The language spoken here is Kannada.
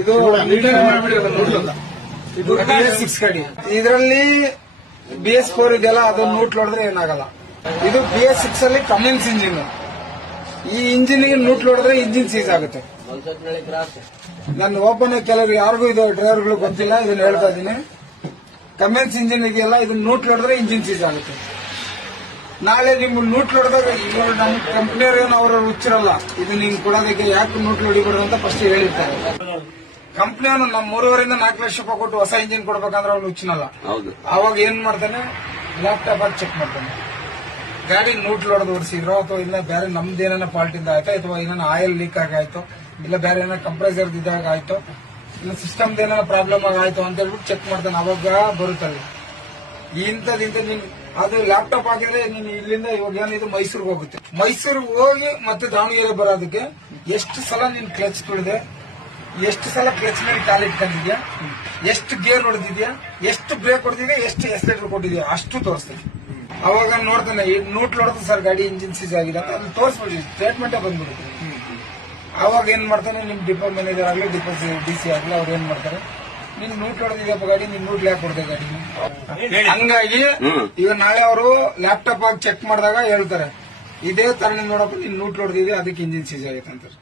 ಇದು BS6 ಗಾಡಿ. ಇದರಲ್ಲಿ BS4 ಇದೆಯಲ್ಲ, ಅದು ನೂಟ್ ಹೊಡೆದ್ರೆ ಏನಾಗಲ್ಲ. ಇದು BS6 ಅಲ್ಲಿ ಕಮಿನ್ಸ್ ಇಂಜಿನ್. ಈ ಇಂಜಿನ್ ನೂಟ್ ಹೊಡೆದ್ರೆ ಇಂಜಿನ್ ಸೀಸ್ ಆಗುತ್ತೆ. ನಾನು ಓಪನ್ ಕೆಲವರು ಯಾರಿಗೂ ಇದು ಡ್ರೈವರ್ಗಳು ಗೊತ್ತಿಲ್ಲ, ಇದನ್ನ ಹೇಳ್ತಾ ಇದ್ದೀನಿ. ಕಮಿನ್ಸ್ ಇಂಜಿನ್ ಇದೆಯಲ್ಲ, ಇದನ್ನ ನೂಟ್ ಹೊಡೆದ್ರೆ ಇಂಜಿನ್ ಸೀಸ್ ಆಗುತ್ತೆ. ನಾಳೆ ನಿಮ್ ನೂಟ್ ಹೊಡೆದಾಗ ನಮ್ಮ ಕಂಪನಿಯವ್ರೇನು ಅವ್ರ ಹುಚ್ಚಿರಲ್ಲ, ಇದು ನಿಂಗೆ ಕೊಡೋದಕ್ಕೆ ಯಾಕೆ ನೂಟ್ ಹೊಡಿಬಾರ್ದು ಅಂತ ಫಸ್ಟ್ ಹೇಳಿರ್ತಾರೆ. ಕಂಪನಿಯವನು ನಮ್ಮ 3.5 4 ಲಕ್ಷ ರೂಪಾಯಿ ಕೊಟ್ಟು ಹೊಸ ಇಂಜಿನ್ ಕೊಡ್ಬೇಕಂದ್ರೆ ಅವ್ನು ಹುಚ್ಚಿನಲ್ಲ. ಅವಾಗ ಏನ್ ಮಾಡ್ತಾನೆ, ಲ್ಯಾಪ್ಟಾಪ್ ಆಗಿ ಚೆಕ್ ಮಾಡ್ತಾನೆ. ಗಾಡಿ ನೂಟ್ ಹೊಡೆದು ಓಡಿಸಿದ್ರು ಅಥವಾ ಇಲ್ಲ ಬೇರೆ ನಮ್ದೇನ ಫಾಲ್ಟ್ ಇಂದ ಆಯ್ತಾ, ಅಥವಾ ಏನಾನ ಆಯಿಲ್ ಲೀಕ್ ಆಗಾಯ್ತು, ಇಲ್ಲ ಬೇರೆ ಏನಾರ ಕಂಪ್ರೆಸರ್ ಇದಾಗ ಆಯ್ತು, ಇಲ್ಲ ಸಿಸ್ಟಮ್ ಏನಾರ ಪ್ರಾಬ್ಲಮ್ ಆಗಾಯ್ತು ಅಂತ ಹೇಳ್ಬಿಟ್ಟು ಚೆಕ್ ಮಾಡ್ತಾನೆ. ಅವಾಗ ಬರುತ್ತಲ್ಲ ಇಂಥದಿಂತ ನೀನ್ ಅದು ಲ್ಯಾಪ್ಟಾಪ್ ಹಾಕಿದ್ರೆ ನೀನು ಇಲ್ಲಿಂದ ಇವಾಗ ಏನಿದು ಮೈಸೂರಿಗೆ ಹೋಗುತ್ತೆ. ಮೈಸೂರಿಗೆ ಹೋಗಿ ಮತ್ತೆ ದಾವಣಗೆರೆ ಬರೋದಕ್ಕೆ ಎಷ್ಟು ಸಲ ನೀನ್ ಕ್ಲಚ್ ತುಳಿದೆ, ಎಷ್ಟು ಸಲ ಕ್ಲಚ್ ಮೇಲೆ ಕಾಲಿಟ್ಕೊಂಡಿದ್ಯಾ, ಎಷ್ಟು ಗೇರ್ ಹೊಡೆದಿದ್ಯಾ, ಎಷ್ಟು ಬ್ರೇಕ್ ಹೊಡೆದಿದ್ಯಾ, ಎಷ್ಟು ಎಕ್ಸಲೇಟರ್ ಕೊಟ್ಟಿದ್ಯಾ, ಅಷ್ಟು ತೋರಿಸ್ತೀನಿ. ಅವಾಗ ನೋಡ್ತಾನೆ ನೂಟ್ ಹೊಡೆದು ಸರ್ ಗಾಡಿ ಇಂಜಿನ್ ಸೀಸ್ ಆಗಿದೆ ಅಂತ ಅದನ್ನ ತೋರಿಸ್ಬಿಡಿ, ಸ್ಟೇಟ್ಮೆಂಟೇ ಬಂದ್ಬಿಡುತ್ತೆ. ಅವಾಗ ಏನ್ ಮಾಡ್ತಾನೆ, ನಿಮ್ ಡಿಪೋ ಮ್ಯಾನೇಜರ್ ಆಗ್ಲಿ DC ಆಗ್ಲಿ ಅವ್ರು ಏನ್ ಮಾಡ್ತಾರೆ, ನೀನ್ ನೂಟ್ ಹೊಡೆದಿದ್ಯಪ್ಪ ಗಾಡಿ, ನೀನ್ ನೂಟ್ ಯಾಕೆ ಹೊಡೆದೆ ಗಾಡಿ. ಹಂಗಾಗಿ ಈಗ ನಾಳೆ ಅವರು ಲ್ಯಾಪ್ಟಾಪ್ ಆಗಿ ಚೆಕ್ ಮಾಡಿದಾಗ ಹೇಳ್ತಾರೆ, ಇದೇ ತರ ನೋಡಪ್ಪ ನೀನ್ ನೂಟ್ ಹೊಡೆದಿದೆ, ಅದಕ್ಕೆ ಇಂಜಿನ್ ಸೀಸ್ ಆಗೈತೆ ಅಂತಾರೆ.